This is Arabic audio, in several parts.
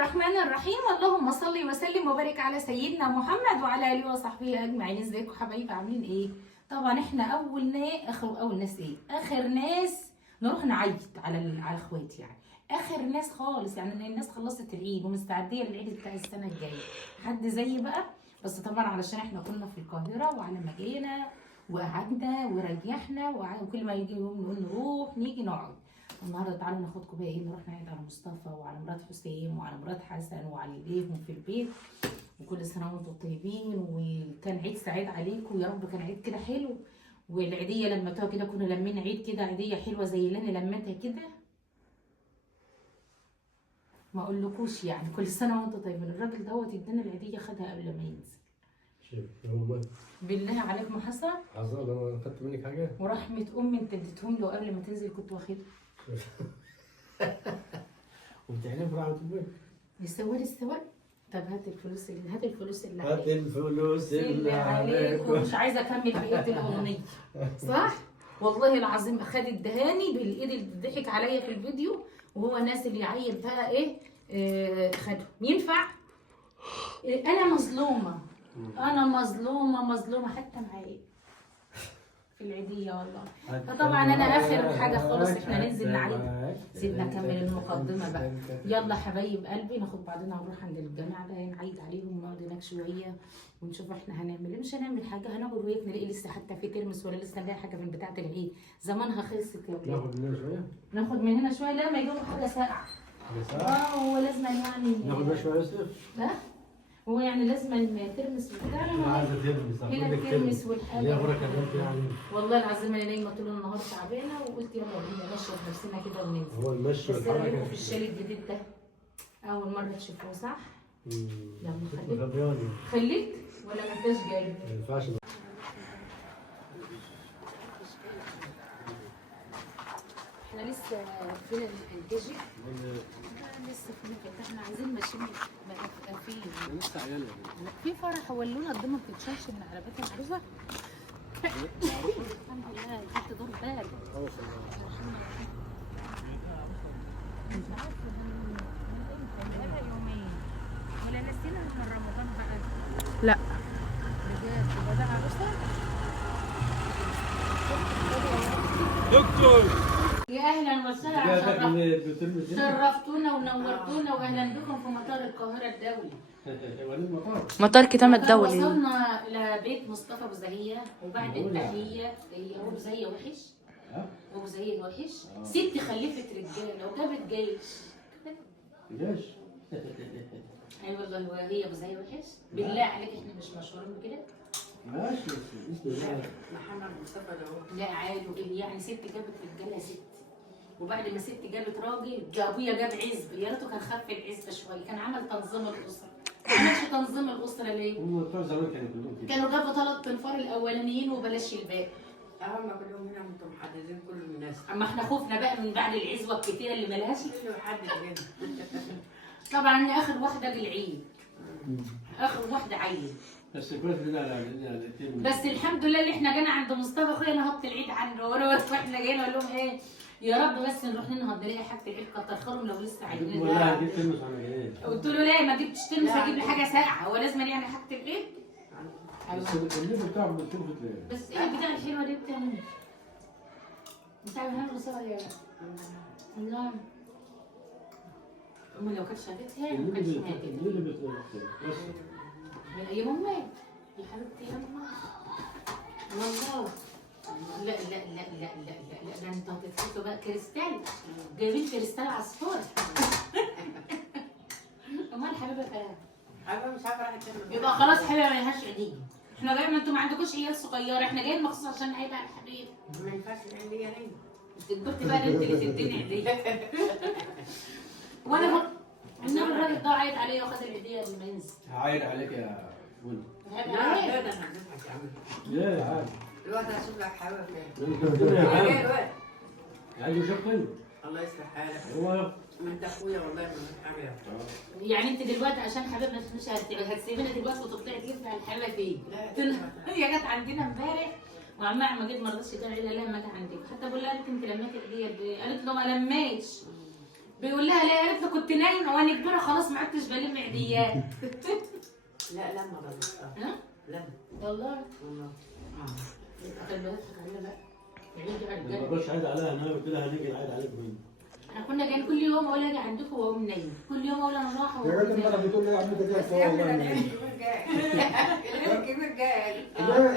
الرحمن الرحيم. اللهم صل وسلم وبارك على سيدنا محمد وعلى اله وصحبه اجمعين. ازيكم حبايبي عاملين ايه؟ طبعا احنا اول ناس ايه؟ اخر ناس نروح نعيط على اخواتي، يعني اخر ناس خالص، يعني الناس خلصت العيد ومستعديه للعيد بتاع السنه الجايه. حد زي بقى، بس طبعا علشان احنا كنا في القاهره، وعلى ما جينا وقعدنا وريحنا وكل ما يجي يوم نقول نروح نيجي نقعد. النهارده تعالوا ناخدكم بقى ايه، نروح نعيد على مصطفى وعلى مرات حسين وعلى مرات حسن وعلى ايديهم في البيت. وكل سنه وانتم طيبين، وكان عيد سعيد عليكم يا رب. كان عيد كده حلو، والعيديه لمتوها كده، كنا لمين عيد كده عيديه حلوه زي اللي انا لمتها كده. ما اقولكوش يعني كل سنه وانتم طيبين. الراجل دوت ادانا العيديه خدها قبل ما ينزل. شوف يوم بالله عليك ما حصل. حصل انا اخدت منك حاجه ورحمه امي انت اديتهم له قبل ما تنزل كنت واخدهم. وبتعلم برحمة امك. السواد السواد. طب هات الفلوس اللي هات الفلوس اللي عليك. ومش عايزه اكمل بقيه الاغنيه صح؟ والله العظيم خد الدهاني بالايد اللي ضحك عليا في الفيديو، وهو ناس اللي يعيب بقى ايه، خده ينفع. انا مظلومه، انا مظلومه حتى معايا في العيديه والله. فطبعا انا اخر حاجه خالص احنا ننزل نعيد. سيبنا نكمل المقدمه بقى. يلا حبايب قلبي، ناخد بعضنا ونروح عند الجماعه بقى نعيد عليهم ونقعد هناك شويه ونشوف احنا هنعمل ايه. مش هنعمل حاجه، هناخد وياك نلاقي لسه حتى في ترمس ولا لسه نلاقي حاجه من بتاعه العيد، زمانها خلصت يا ولاد. ناخد منها شويه، ناخد من هنا شويه. لا ما يجيبوا حاجه ساقعه. هو لازم يعني ناخد منها شويه يوسف. ها هو يعني لازم ترمس انا بتاعنا عايزه تلمس، هنا الترمس والحاجه. ليه غيرك يعني؟ والله العظيم انا نايمه طول النهار تعبانه، وقلت يلا بينا نشرب نفسنا كده وننزل. هو المشي بس رايكم والحركه في الشال الجديد ده؟ اول مره تشوفوه صح؟ يلا خليك غبياني. خليك ولا ما انتش جاي؟ ما ينفعش. احنا لسه فينا الانتاجي لسه فينا كده. احنا عايزين ماشيين بقى في لسه عيال في فرح ولونا الضمه بتتشالش من عربيتها المعروفه. الحمد لله جبت دور بال. مش عارفه بقالها يومين ولا نسينا من رمضان بقى. لا بجد يبقى ده عروسه. دكتور يا اهلا وسهلا، شرفتونا ونورتونا، واهلا بكم في مطار القاهره الدولي. مطار كتامة الدولي. وصلنا الى بيت مصطفى ابو زهيه، وبعد التحيه هي ابو زهيه وحش، ابو زهيه وحش. ست خلفت رجاله وجابت جيش. ليش؟ اي والله وهي ابو زهيه وحش. بالله عليك احنا مش مشهورين بكده؟ ماشي بسم الله. محمد مصطفى ده لا عادي يعني. ست جابت رجاله ست، وبعد ما ست جابت راجل ابويا جاب عزب. يا ريته كان خف العزبه شويه، كان عمل تنظيم الاسره. ما عملش تنظيم الاسره ليه؟ هم بتوع زمان كانوا كلهم كده. كانوا جابوا 3 انفار الاولانيين وبلاش الباقي. هم كلهم هنا انتم محددين كل الناس. اما احنا خوفنا بقى من بعد العزوه الكتيره اللي ملهاش. كله يحدد كده. طبعا اخر واحده بالعيد، اخر واحده عيل. بس كويس لنا بس الحمد لله اللي احنا جينا عند مصطفى اخويا نهضت العيد عنده واحنا جايين اقول لهم ايه يا رب بس نروح ننهض نلاقي حاجه العيد. كتر خيرهم لو لسه عايزين. والله هجيب تلمس وانا جاي. قلت له لا ما جبتش تلمس، اجيب لي حاجه ساقعه. هو لازم يعني حاجه العيد. بس الليفل بتاعهم بتشوفه تلاقيه. بس ايه البتاع الحلوه دي بتعمل بتاع هنا صور يا الله. امي لو كانت شافتها ما كانتش ماتت. الليفل بس يا ماما يا حبيبتي يا ماما والله. لا لا لا لا لا لا لا انتوا هتتحطوا بقى كريستال. جايبين كريستال عصفور. امال حبيبه فين؟ حبيبه مش عارفه راحت تعمل. يبقى خلاص حبيبه ما لهاش عيديه. احنا جايين، ما انتوا ما عندكوش عيال صغيره، احنا جايين مخصوص عشان عيد على الحبيب. ما ينفعش نعمل ليه ريم. البنت بقى انت اللي تديني عيديه. وانا بقى انما الراجل ده عايد عليا وخد العيديه قبل ما ينزل. هعايد عليك يا ولد. لا لا ده انا هنضحك يا عم. ليه عادي؟ الوقت هشوف لك حبيبه فين. الدنيا جاي عادي. الوقت. عادي شغل. الله يصلح حالك. هو ما انت اخويا والله ما حاجه. يعني انت دلوقتي عشان حبيبنا مش هتسيبينا دلوقتي وتطلعي تلفي على الحبيبه فين؟ هي جت عندنا امبارح وعمها ما جيت ما رضتش تدعي لها لما جت عندك. حتى بقول لها انت لميتي العيديه قالت له ما لميتش. بيقول لها لا، قالت له كنت نايمه وانا كبيره خلاص ما عدتش بلم عيديات. لا لما بنصها ها؟ لما والله والله خلي بالك علينا بقى. العيد بقى ما الجاي. بقاش عايد عليها انا قلت لها هنيجي نعيد عليك مين؟ احنا كنا جايين كل يوم اقول اجي عندكم واقوم نايم، كل يوم اقول انا رايحه يا واقوم ريت المرة نايم. بتقول لي يا عم انت جاي بس يا ابني والله العيد ما الكبير جاي العيد الكبير جاي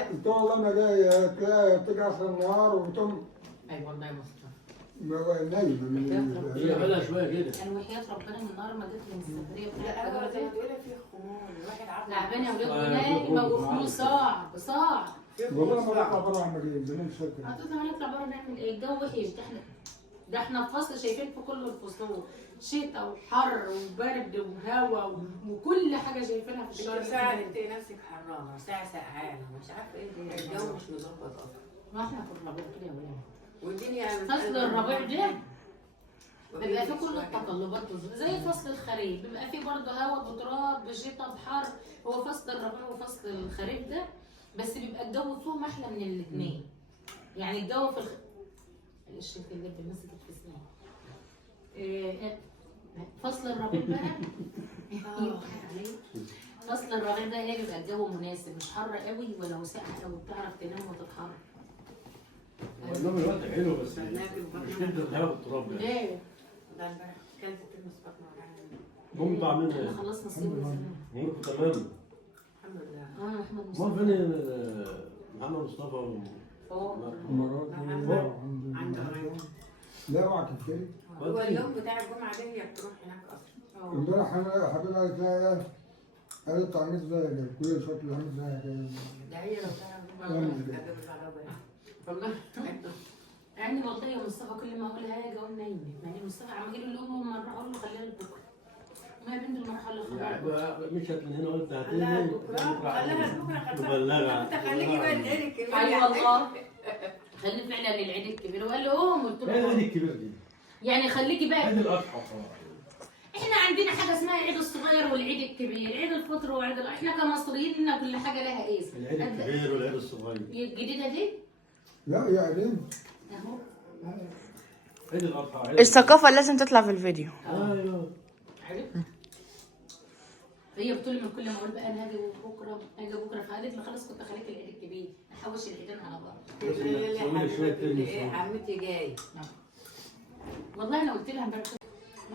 قلت والله ما جاي تلاقي بتيجي اخر النهار وتقوم ايوه والله يا مصطفى. نايمة هي بقالها شويه كده. انا وحياه ربنا من النهار ما جيت من السفريه لا هو بتاعت زي ما تقولي في خمول الواحد عارف تعبانه يا ولاد نايمه وخمول صاع صاع. والله ما بطلع بره اعمل ايه زمان مش فاكر هتطلع هنطلع بره نعمل ايه؟ الجو وحش، ده احنا في فصل شايفين في كل الفصول شتاء وحر وبرد وهوا وكل حاجه شايفينها في الشارع. ساعة تلاقي نفسك حرانة ساعة سقعانة مش عارفة ايه ده الجو مش مظبط اصلا ما احنا في الربيع كده يا ولاد. والدنيا فصل الربيع ده بيبقى فيه كل التقلبات زي فصل الخريف، بيبقى فيه برضه هوا بتراب بشتاء بحر. هو فصل الربيع وفصل الخريف ده بس بيبقى الجو فيهم احلى من الاثنين. يعني الجو في الشيخ اللي مسكت في اسنانه. فصل الربيع بقى يضحك عليه. فصل الربيع ده ايه؟ بيبقى الجو مناسب، مش حر قوي ولا هو ساقع قوي، بتعرف تنام وتتحرك. هو النوم الوقت حلو بس مشكلة الهواء والتراب ده. ليه؟ ده امبارح كانت تلمس بطنه ممتع احنا منها. خلصنا صيام من زمان. اموركم تمام. الحمد لله اه يا احمد ما مصطفى. فين محمد مصطفى اه مرات عنده غيره. لا اوعى تفتكري هو اليوم بتاع الجمعة ده هي بتروح هناك اصلا امبارح انا حبيبي قالت لها قالت عميد زي كل شكل عميد زي ده هي لو تعرف والله يعني والله يا مصطفى كل ما اقول هاجي اقوم نايمه. يعني مصطفى عم اجيب الام مره اقول له خليها لبكره. ما بنت المرحله خلاص. مشت من هنا وانت خلاها هتيجي بكره خلاها بكره مبلغة. انت خليكي بقى العيد الكبير اي والله خلي فعلا للعيد الكبير. وقال له قوم، قلت ايه العيد له الكبير دي؟ يعني خليكي بقى. عيد الاضحى. احنا عندنا حاجه اسمها العيد الصغير والعيد الكبير، عيد الفطر وعيد احنا كمصريين لنا كل حاجه لها اسم. العيد الكبير والعيد الصغير. الجديده دي لا يا قديم اهو. عيد الاضحى. الثقافة لازم تطلع في الفيديو. ايوه. عرفت؟ هي بتقول من كل ما اقول بقى انا هاجي بكره هاجي بكره، فقالت لي خلاص كنت خليت العيد الكبير نحوش العيدين على بعض. عمتي جاي والله انا قلت لها امبارح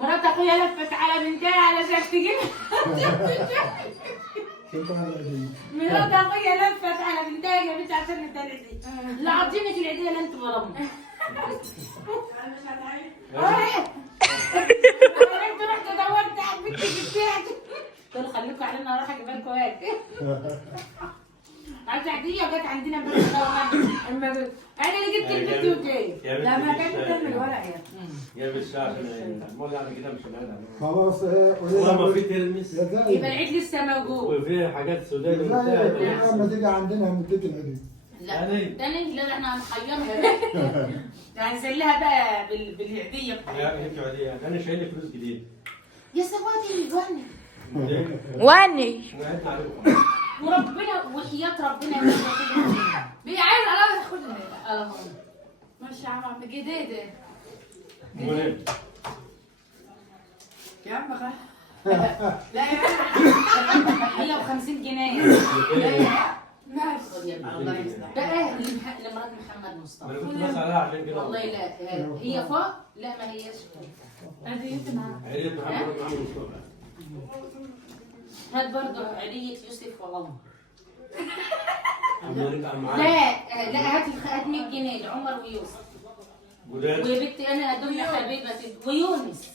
مرات اخويا لفت على بنتها علشان تجيب. مرات اخويا لفت على بنتها جابتها عشان العيدية. لا عطيني في العيدية لا انت ظلمت. انت رحت دورت على البنت جبتيها. قلت له خليكم علينا اروح اجيب لكم واجب. عارفه العيدية جت عندنا امبارح. انا اللي جبت البنت وجاي. لا ما كانت تعمل ورق يا يا بالشعب المول يعني كده مش هنقعد. خلاص ولما في ترمس يبقى العيد لسه موجود. وفي حاجات سوداني لما تيجي عندنا هنديك العيد لا تاني لا احنا هنخيمها. هنزلها بقى بالهديه بتاعتها. لا انت عادي انا شايل لك فلوس جديد. يا سوادي واني واني وعدنا عليكم. وربنا وحياة ربنا يا بنتي عايز انا اخدها. اه ماشي يا عم جديده. وين؟ يا عم خلاص لا يا عم 150 جنيه. ماشي الله يصلح ده اهل لمرات محمد انا مصطفى. كنت بسأل عشان كده. والله لا هي فوق لا ما هيش فوق. هديت معاها. عيد محمد مصطفى. هات برضه عيدية يوسف وعمر. عمالك معايا. لا لا هات 100 جنيه لعمر ويوسف. ولاد. ويا بنتي انا دمنا حبيبتي ويونس.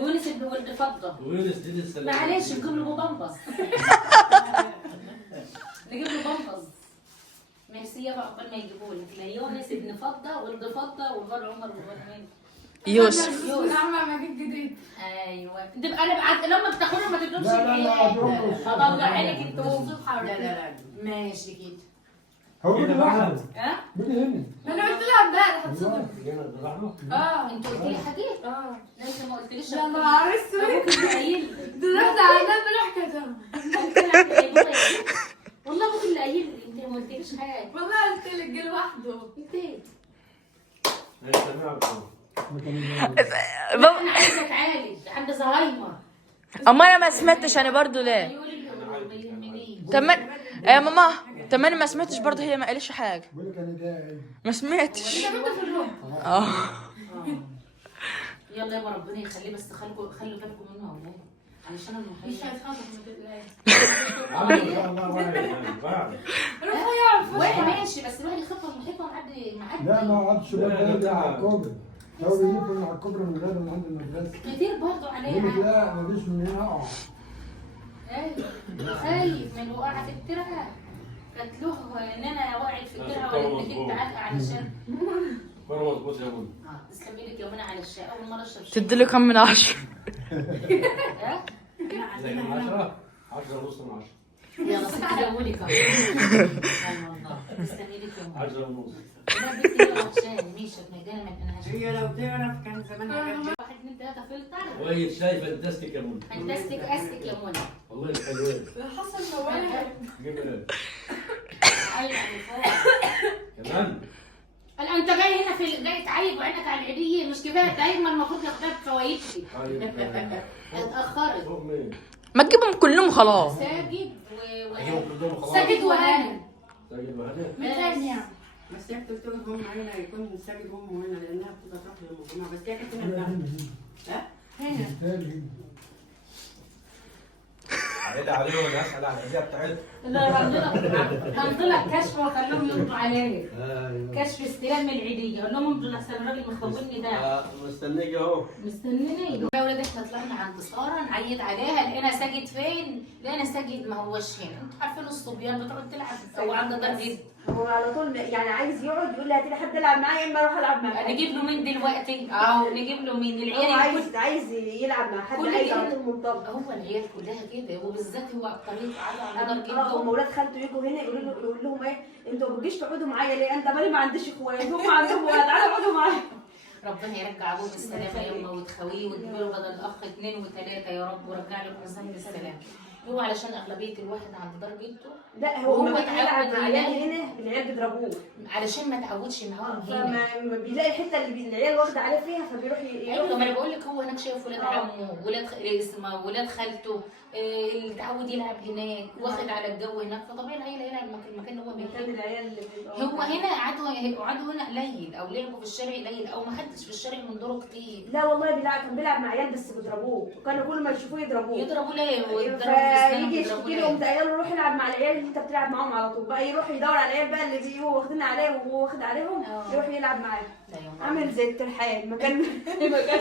يونس ابن ولد فضه. وين سديد السلام؟ معلش نجيب له بامبس. نجيب له بامبس. ميرسي بقى قبل ما يجيبوا لك. لا يونس ابن فضه ولد فضه والواد عمر والواد مين؟ يوسف. نعم ما جيت جديد. ايوه تبقى انا بعد لما بتاخدها ما تدومش لا لا لا اطلع عينك انتوا. لا لا لا ماشي كده. هو بدي واحد ها؟ بدي هنا انا قلت لها امبارح والله. انت قلت لي حاجات؟ لا انت ما قلتليش. يا نهار اسود ابوك اللي قايل لي. ده رحت عندنا امبارح كده قلت لك إيه بقى؟ والله ابوك اللي قايل لي انت ما قلتليش حاجه. والله قلت لك جه لوحده انت ايه؟ بابا انا عايزك عارف اما انا ما سمعتش انا برضو ليه؟ طب ما يا ماما، طب ما انا ما سمعتش برضو، هي ما قالتش حاجه. بقول لك انا جاي. ما سمعتش. اه يلا يابا ربنا يخليه، بس خلوا بالكم منه يا اولاد علشان مش المحيط. هتخاطب ما تقلقش. عامل ان شاء الله واعي يعني بعد. واحد ماشي، بس الواحد يخاف من المحيط ومعدي لا ما قعدتش لا، بقى ده مع تعب. الكوبري. هو بيجيب مع الكوبري من غير من عند المدرسه. كتير برضو يقول لك عليها. لا ما فيش من هنا اقع. ايوه خايف من الوقعه في الترعه. قالت له ان انا وقعت في الترعه ولا كنت عارفه علشان كله مظبوط يا ابوي. تسلم ايدك يا منى على الشاي، اول مره اشرب شاي. تديله كم من 10؟ ها؟ زي كان 10 10 ونص من 10. يلا ستي زودي كمان. ايوه والله تسلم ايدك يا منى. 10 ونص. لا بنتي يلا عشان ميشت مجانا ما كانهاش. هي لو تعرف كان زمانها جت. 1 2 3 فلتر. كويس شاي فانتاستيك يا منى. فانتاستيك استك يا منى. والله حلوين. حصل موالها. جيب لنا ايوه كمان. قال انت جاي هنا جاي تعيب وعينك على العيديه، مش كفايه دايما المفروض ياخدها بفوايدتي. طيب اتاخرت. فوق مين؟ ما تجيبهم كلهم خلاص. ساجد اجيبهم كلهم خلاص. ساجد وهانم. ساجد وهدى. متهنية. بس هي قلت لهم هم هنا يكون ساجد هم هنا لانها بتبقى تروح للمجموعه، بس هي كانت هنا الجامعة. ها؟ هنا. عيد عليه ولا اسال على الهديه بتاعتها. لا هنطلع كشف واخليهم يردوا عليا. كشف استلام العيديه، اقول لهم انتوا احسن الراجل مخوفني ده. مستنيك اهو. مستنيني يا ولاد. احنا طلعنا عند ساره نعيد عليها، لقينا ساجد فين؟ لقينا ساجد ما هوش هنا. انتوا عارفين الصبيان بتقعد تلعب او عند دار جد. هو على طول يعني عايز يقعد يقول لي هاتي لي حد العب معاه يا اما اروح العب معاه. نجيب له مين دلوقتي؟ اهو نجيب له مين؟ هو العيال عايز يلعب مع حد، كل عايز كده. على طول منطلق. هو العيال كلها كده، وبالذات هو اكتريه قعدوا على دار هم جده. ولاد خالته يجوا هنا يقول لهم ايه انتوا ما بتجيش تقعدوا معايا ليه؟ انت مالي ما عنديش اخوات، هم عندهم ولاد تعالوا اقعدوا معايا. ربنا يرجع ابوه بالسلامه يومه وتخويه وتجيب له بدل الاخ 2 و3 يا رب، ورجع له حسام بالسلامه. هو علشان اغلبيه الواحد عند دار جده، لا هو وهو لما بيجي يلعب اتعود مع عليه. عيال هنا العيال بيضربوه، علشان ما تعودش معاهم هنا. فما بيلاقي الحته اللي العيال واخده عليه فيها فبيروح ايوه ما انا بقول لك هو هناك شايف ولاد عمه، اسمه ولاد خالته، اللي اتعود يلعب هناك واخد على الجو هناك، فطبيعي العيله يلعب المكان اللي هو كان بيحبه. العيال اللي بيبقوا هو هنا قعدوا هنا قليل، او لعبوا في الشارع قليل، او ما حدش في الشارع من دوره كتير. لا والله كان بيلعب مع عيال بس بيضربوه، وكانوا كل ما يشوفوه يضربوه. يضربوا ليه؟ ويضربوا في اسنانهم فيجي يضربوا يشتكي لي قمت ليه؟ قايله له روح العب مع العيال اللي انت بتلعب معاهم على طول، بقى يروح يدور على العيال بقى اللي بيجوا واخدين عليه وهو واخد عليهم، يروح يلعب معاهم. لا يا ماما. عامل زي الترحال مكان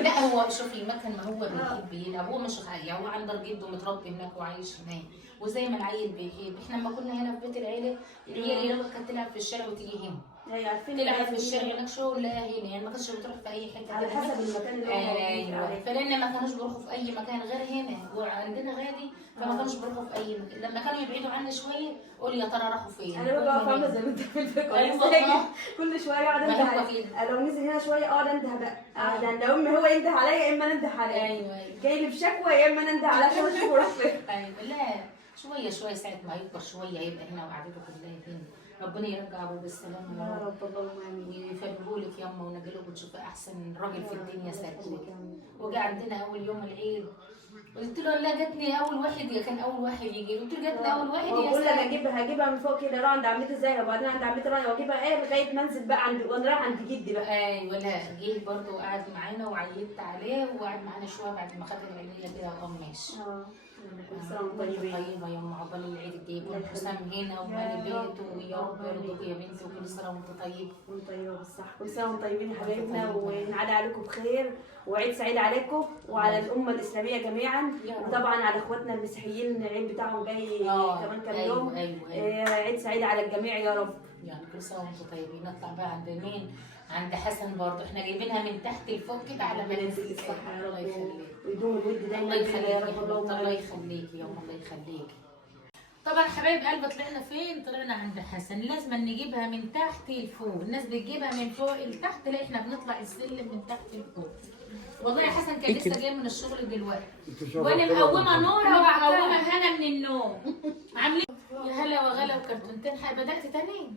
لا هو شوفي مكان ما هو بيحب يلعب، هو مش يعني هو عند جده متربي هناك وعايش هناك، وزي ما العيل بيحب. احنا لما كنا هنا في بيت العيله، العيال اللي كانت تلعب في الشارع وتيجي هنا، ايوه عارفين تلعب في الشارع هناك شغل لا هنا، يعني ما كانتش بتروح في اي حته على تانية. حسب المكان اللي هو موجود ايوه عليه. فلان ما كانوش بيروحوا في اي مكان غير هنا، وعندنا غادي فما كانوش بيروحوا في اي مكان. لما كانوا يبعدوا عنا شويه قول يا ترى راحوا فين. انا بقى فاهمه زي ما انت قلت أيوة والله. كل شويه اقعد ما هو انده كده. لو نزل هنا شويه اقعد انده بقى ده لو اما هو ينده عليا يا اما انا انده عليه. ايوه جاي لي بشكوى يا اما انا انده عليه عشان اشوفه راح فين. ايوه لا شويه شويه ساعه ما يكبر شويه يبقى هنا وقعدته كلها هنا. ربنا يرجع ابوه بالسلامه يا يا رب، رب اللهم امين. ويفرجوا لك يما ونجيله وتشوفي احسن راجل في الدنيا ساكت. وجا عندنا اول يوم العيد قلت له لا جاتني اول واحد، كان اول واحد يجي، قلت له جاتني اول واحد يا بقول لك ساكت. هجيبها من فوق كده اروح عند عمتي زينب وبعدين عند عمتي رانيا واجيبها ايه لغايه ما انزل بقى عند وانا رايحه عند جدي بقى. ايوه لا جه برضه وقعد معانا وعيدت عليه وقعد معانا شويه بعد ما خد العيديه كده وقام ماشي. كل سنه وانتم طيبين. طيبه يا ام عقبال العيد الجاي يكون حسام هنا ومالي بيته، ويا رب يرضيك يا بنتي، وكل سنه وانت طيب. وانتم طيبه بالصح، كل سنه وانتم طيبين يا حبايبنا، ونعاد عليكم بخير وعيد سعيد عليكم وعلى الامه الاسلاميه جميعا، وطبعا على اخواتنا المسيحيين العيد بتاعهم جاي كمان كام يوم. أيوة. عيد سعيد على الجميع يا رب. يعني كل سنه وانتم طيبين. نطلع بقى عند مين؟ عند حسن برضه، احنا جايبينها من تحت لفوق كده على ما ننزل الصحه يا الله رب يخليك. ويدوم الود دايما الله كده يخليك يا يا رب. رب، الله يخليك يا الله يخليك. طبعا حبايب قلبي طلعنا فين؟ طلعنا عند حسن. لازم نجيبها من تحت لفوق، الناس بتجيبها من فوق لتحت، لا احنا بنطلع السلم من تحت لفوق. والله يا حسن كان لسه جاي من الشغل دلوقتي وانا مقومه نوره ومقومه هنا من النوم، عاملين يا هلا وغلا وكرتونتين. بدات تاني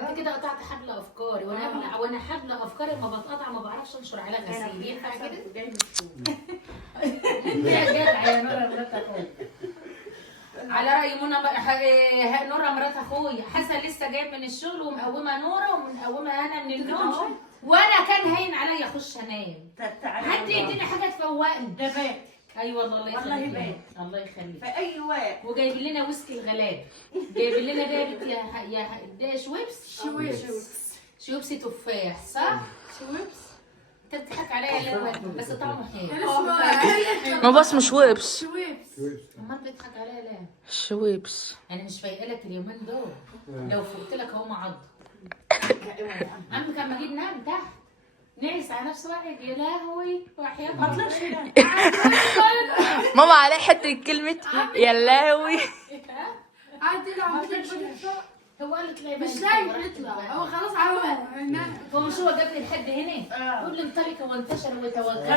انت كده قطعت حبل افكاري، وانا حبل افكاري ما بتقطع ما بعرفش انشر على غسيل، ينفع كده؟ يا جدع يا نورة مرات اخويا. على رأي منى نورة مرات اخويا، حسن لسه جاي من الشغل ومقومه نورة ومقومه انا من النوم، وانا كان هين عليا اخش انام. حد يديني حاجه تفوقني. ده بيت. ايوه والله الله والله يخليك. بيت. الله يخليك. في اي وقت. وجايب لنا ويسكي الغلاب، جايب لنا ده يا ده شويبس تفاح صح؟ شويبس انت بتضحك عليا ليه؟ بس طعمه حلو. ما بس مش ويبس. شويبس امال بتضحك عليا ليه؟ شويبس. انا مش فايقه لك اليومين دول، لو فقت لك اهو معض. عمك اما جيت نام تحت نعس على نفسه واحد، يا لهوي وحياة ما طلعش ماما عليه حته كلمه يا لاوي. عادي هو قال لك مش لايق يطلع، هو خلاص عود. هو مش هو جاب لي لحد هنا؟ قول لي انطلق وانتشر وتوكل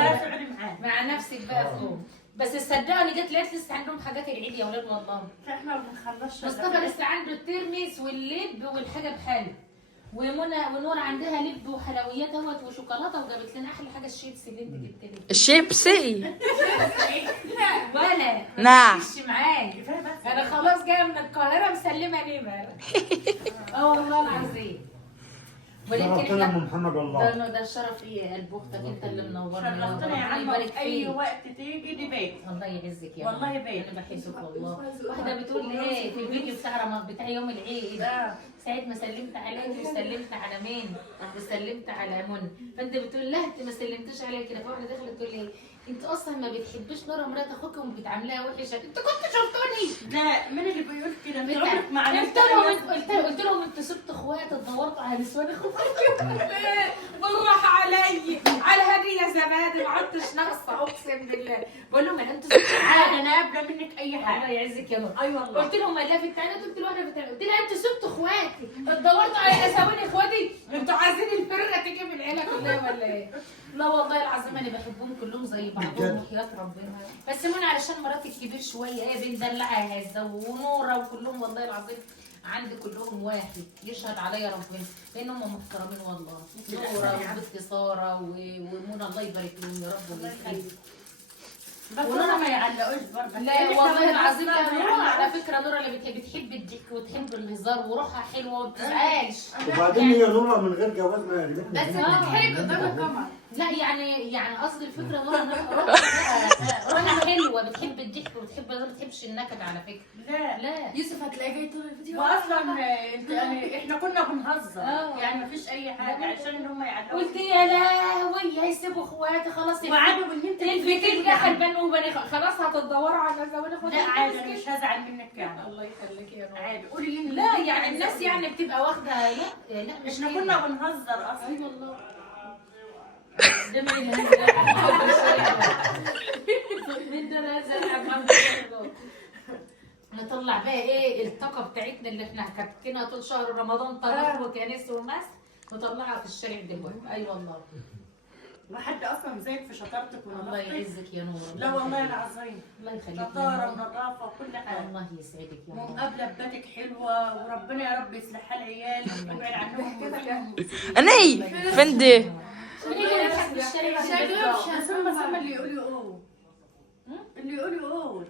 مع نفسك بقى فوق. بس صدقني جت لقيت لسه عندهم حاجات العيد يا اولاد والله. احنا ما بنخلصش. مصطفى لسه عنده الترمس واللب والحاجه بحاله، ونور عندها لب وحلويات اهوت وشوكولاته، وجابت لنا احلى حاجه الشيبسي اللي انت جبت لي. الشيبسي. ولا نعم. مش معاك، انا خلاص جايه من القاهره مسلمه نمر. والله العظيم. ولكن ام محمد والله. ده الشرف ايه قلب اختك، انت اللي منورنا. شرفتنا يا عم، في اي وقت تيجي دي بيت. الله يعزك يا والله بيت. انا بحبك والله. واحده بتقول لي ايه في الفيديو بتاع يوم العيد، ساعة ما سلمت عليك وسلمت على مين وسلمت على منى، فانت بتقول لها انت ما سلمتش عليا كده، فواحده دخلت تقول لي انت اصلا ما بتحبش نورة مرات اخوك وبتعاملها وحشه، انت كنت شفتوني؟ لا مين اللي بيقول كده؟ انت عمرك ما عملت. قلت لهم انتوا سبتوا اخوات اتدورتوا على نسوان اخواتكم. بالراحه على هذه يا زبادي ما عدتش ناقصه اقسم بالله. بقول لهم انتوا سبتوا عادي انا قابله منك اي حاجه. الله يعزك يا نور. اي والله. قلت لهم لا في التعليقات، قلت له انا قلت لها انتوا سبتوا اخواتي اتدورتوا على نسوان اخواتي، انتوا عايزين الفرقه تيجي من العيله كلها ولا ايه؟ لا والله العظيم انا بحبهم كلهم زي بعضهم وحياة ربنا. بس منى علشان مراتي الكبير شويه ايه بندلعها هزه، ونوره وكلهم والله العظيم عندي كلهم واحد يشهد عليا ربنا لان هم محترمين والله. نوره وبنت ساره ومنى الله يبارك لهم يا رب ويسعدهم. بس نورة ما يعلقوش برضه. لا والله العظيم يا نورة على فكره نورة اللي بتحب الضحك وتحب الهزار وروحها حلوه وما بتزعلش. وبعدين هي نورة من غير جواز ما قريبتنا. بس بتتحرج قدام الكاميرا. لا يعني قصدي الفكره نورة روحها حلوه، بتحب الضحك وبتحب ما بتحبش النكد على فكره. لا يوسف هتلاقيه جاي طول الفيديو. واصلا انت يعني احنا كنا بنهزر يعني ما فيش اي حاجه عشان ان هم يعلقوا. قلت يا لهوي هيسيبوا اخواتي خلاص. وعادوا ان انت الفتيل دخل بنو وبني خلاص هتدوروا على نسوان اخواتي. لا عادي انا مش هزعل منك يعني. الله يخليك يا نور. عادي قولي لي لا يعني الناس يعني بتبقى واخده لا مش احنا كنا بنهزر اصلا. اي والله. من ده نطلع بقى ايه الطاقه بتاعتنا اللي احنا كاتكينها طول شهر رمضان، طبخ وكنس ومس، نطلعها في الشارع دلوقتي. اي والله. وحد اصلا زيك في شطارتك ونظافتك. الله يعزك يا نور. لا والله العظيم. الله يخليك. شطاره ونظافه وكل حاجه. الله يسعدك يا نور. ومقابله بباتك حلوه وربنا يا رب يصلح حال عيالك ويبعد عنهم. اني فندي. سما اللي يقولوا اوه. اللي يقولوا اوه.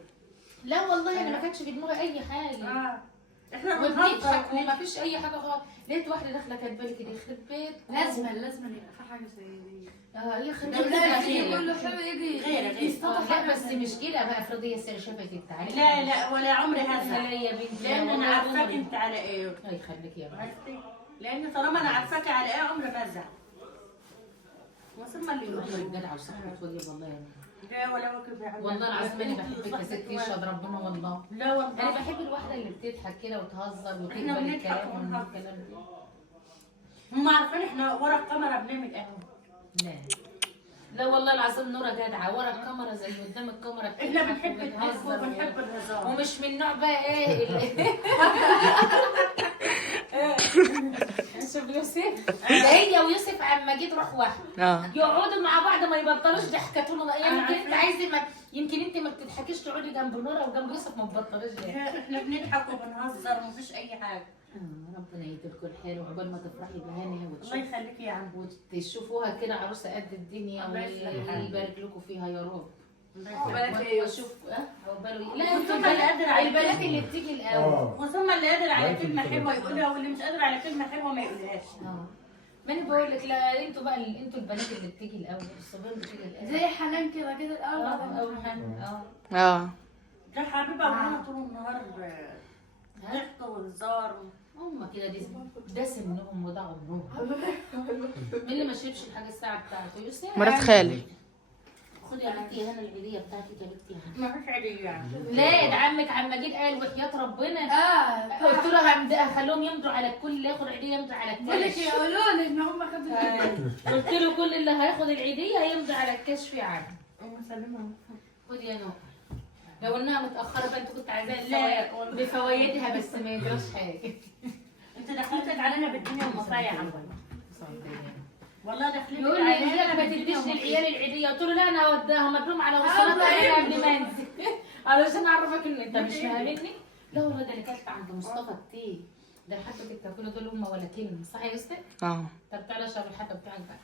لا والله انا ما كانش في دماغي اي حاجه. احنا وبنضحك وما فيش اي حاجه خالص. لقيت واحده داخله كاتبه لي كده يخرب بيت. لازم يبقى في حاجه زي دي. يخرب لو بيت. لا يجي كله حلو يجي غير لا بس مش كده بقى افرضي يا ساره شافت التعليق. لا ولا عمري هزعل. يا بنتي لان انا عارفاك انت على ايه. الله يخليك يا بنتي. عرفتي؟ لان طالما انا عارفاك على ايه عمري ما ازعل. وثم اللي الله يقولوا الجدع وصحبه طيب والله يا لا ولا وكيف يا عم. والله العظيم انا بحبك يا ستي يشهد ربنا والله. لا والله. انا بحب الواحده اللي بتضحك كده وتهزر وتقبل احنا بنضحك الكلام ونهزر. والكلام ده. هم عارفين احنا ورا الكاميرا بنعمل ايه. لا والله العظيم نورة جدعة ورا الكاميرا زي قدام الكاميرا. احنا بنحب الضحك وبنحب الهزار. ومش من نوع بقى ايه شوف يوسف ده هي ويوسف اما جيت روح واحد يقعدوا مع بعض ما يبطلوش ضحكه طول ما انت عايز يمكن انت ما بتضحكيش تقعدي جنب نورا وجنب يوسف ما تبطليش ضحك. احنا بنضحك وبنهزر ومفيش اي حاجه. ربنا يديلكوا الخير وعقبال ما تفرحي بهاني الله يخليكي يا عم. وتشوفوها كده عروسه قد الدنيا الله يخليك. ويبارك لكم فيها يا رب. عقبالك يا يوسف. واشوف عقباله لا وثم انتوا اللي قادر على البنات اللي بتيجي الاول. وثم اللي قادر على كلمه حلوه يقولها واللي مش قادر على كلمه حلوه ما يقولهاش. ما انا بقول لك لا انتوا بقى انتوا البنات اللي بتيجي الاول الصبيان بتيجي الاول. زي حنان كده الاول. اول حاجه اه ده حبيبه ابونا طول النهار ضحك وهزار. هم كده ده سنهم وده عمرهم. مين اللي ما شربش الحاجه الساعه بتاعته يوسف؟ مرات خالي. خدي يا بنتي هنا العيديه بتاعتك يا بنتي. ما فيش عيديه يعني. لا ده عمك عم مجيد قال وحياه ربنا. قلت له هخليهم يمضوا على الكل اللي ياخد عيديه يمضي على بقول لك الكشف. يقولوا لي ان هم خدوا قلت له كل اللي هياخد العيديه هيمضي على الكشف يا عم. سلمها. خدي يا نور. لو انها متاخره بقى انت كنت عايزاها لا. بفوايدها بس ما يجراش حاجه. انت دخلتك علينا بالدنيا والمصايا يا عم. والله داخلين يقول لي العيال ما تديش للعيال العيديه. قلت له لا انا هوديها مضروم على وصلات قبل ما انزل علشان اعرفك ان انت مش فاهمني. لا والله ده اللي كلت عند مصطفى كتير. ده الحبه اللي بتاكله دول هم ولا كلمه صح يا يوسف؟ اه طب تعالى اشرب الحبه بتاعك بقى.